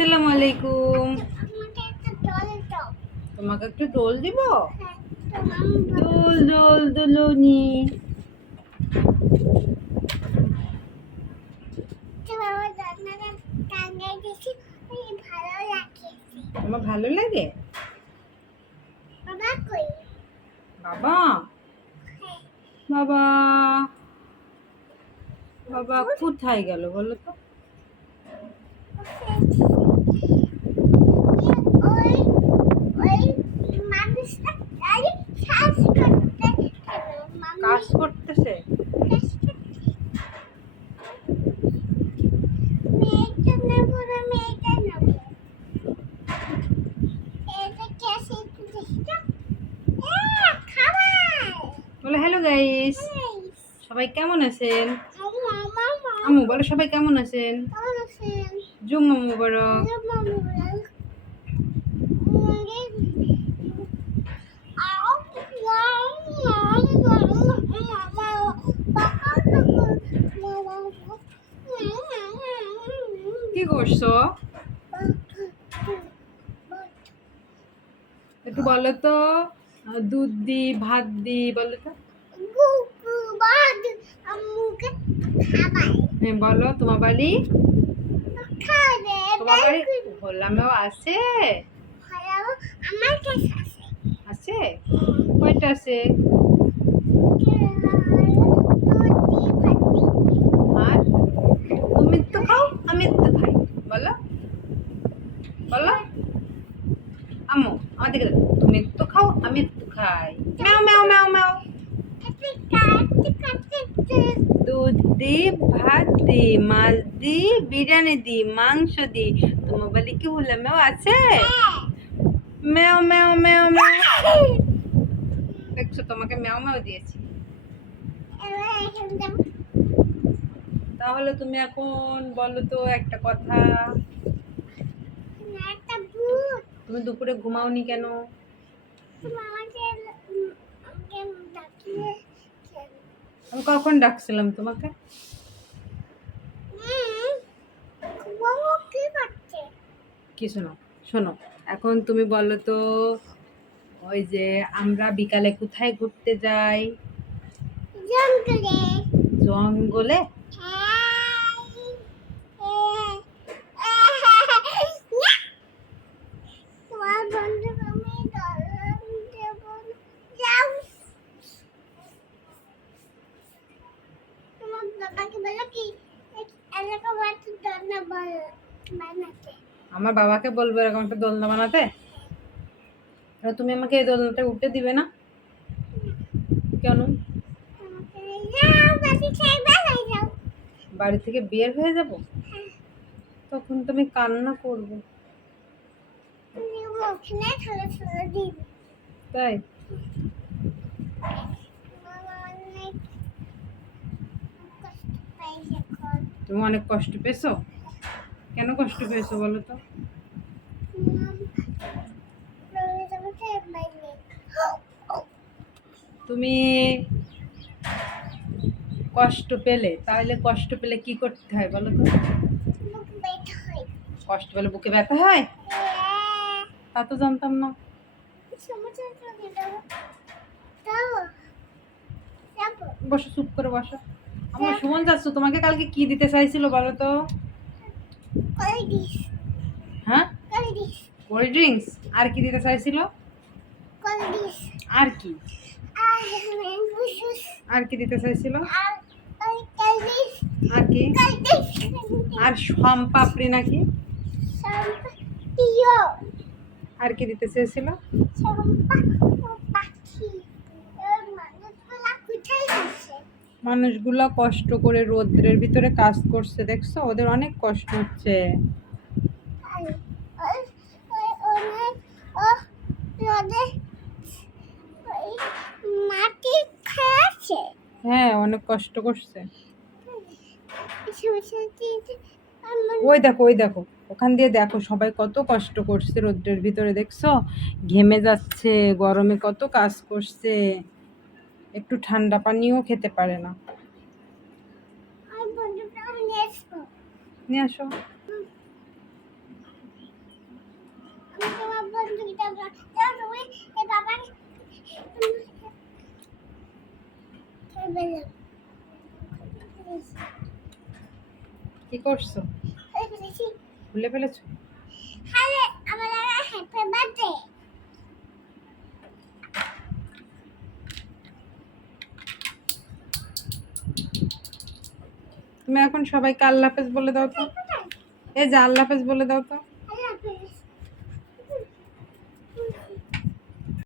আসসালামু আলাইকুম। আমাকে একটা জল দাও। তোমাকে একটু দোল দিব? হ্যাঁ, তোমার দোল দোল দোলনি। তোমার রান্নাটা টাঙ্গাই দিয়েছি, ভালো লাগছে। তোমার ভালো লাগে? বাবা কই? বাবা হ্যাঁ, বাবা বাবা কোথায় গেল বলো তো? ওই ওই মানুষটা আরে শ্বাস করতে গেল। মাম্মি কাজ করতেছে। মেয়েটা নেবো না, মেয়েটা নেবো। এটা কেসে দেখছো? খাবার। বলো হ্যালো গাইস, সবাই কেমন আছেন? মামা আম্মু বলো সবাই কেমন আছেন? কেমন আছেন? জুম্মা মুবারক। কি করছো? একটু বলো তো। দুধ দি ভাত দি বলো তো। হ্যাঁ বলো, তোমার বাড়ি হোলামেও আছে? আমার কাছে আছে। আছে? কয়টা আছে? আর তুমি তো খাও আমি তো খাই, বলো বলো। আম্মু আমার দিকে দেখো। তুমি তো খাও আমি তো খাই। ম্যাও ম্যাও ম্যাও ম্যাও। দুধ দি ভাত দি মাছ দি বিরিয়ানি দি মাংস দি। তোমার বাড়ি কি হোলামেও আছে? ম্যাও ম্যাও ম্যাও ম্যাও। দেখছো, তোমাকে ম্যাও ম্যাও দিয়েছি। তাহলে তুমি এখন বলো তো একটা কথা। তুমি দুপুরে ঘুমাওনি কেন? আমি কখন ডাকছিলাম তোমাকে? কি শোনো শোনো, এখন তুমি বলো তো। ওই যে আমরা বিকালে কোথায় ঘুরতে যাই? জঙ্গলে। আমার বাবাকে বলবো এরকম একটা দোলনা বানাতে। আর তুমি আমাকে এই দোলনাটা উঠতে দিবে না কেন? বাড়ি থেকে বের হয়ে যাব, তখন তুমি কান্না করবে। তাই? তুমি অনেক কষ্ট পেয়েছো? কেন কষ্ট পেয়েছো বলো তো? তুমি কষ্ট পেলে, তাহলে কষ্ট পেলে কি করতে হয় বলো তো? কষ্ট পেলে বুকে ব্যথা হয়? তা তো জানতাম না। বসো, চুপ করে বসো। আমার সুমন যাচ্ছ, তোমাকে কালকে কি দিতে চাইছিল বলো তো? হ্যাঁ, কোল্ড ড্রিঙ্কস। আর কি দিতে চাইছিল? আর কি? আর কি দিতে চাইছিল? আর কি? আর পাপড়ি নাকি? আর কি দিতে চেয়েছিল? মানুষগুলা কষ্ট করে রোদ্রের ভিতরে কাজ করছে, দেখছো? ওদের অনেক কষ্ট হচ্ছে। হ্যাঁ, অনেক কষ্ট করছে। ওই দেখো ওই দেখো, ওখান দিয়ে দেখো সবাই কত কষ্ট করছে রোদ্রের ভিতরে, দেখছো? ঘেমে যাচ্ছে, গরমে কত কাজ করছে। একটু ঠান্ডা পানিও খেতে পারে না। নিয়ে আসো। যাও তুমি এই বাবা কি করছো? ভুলে ফেলেছো? আরে আমার হ্যাপি বার্থডে তুমি এখন সবাইকে আল্লাহ হাফেজ বলে দাও তো। এই যে আল্লাহ হাফেজ বলে দাও তো।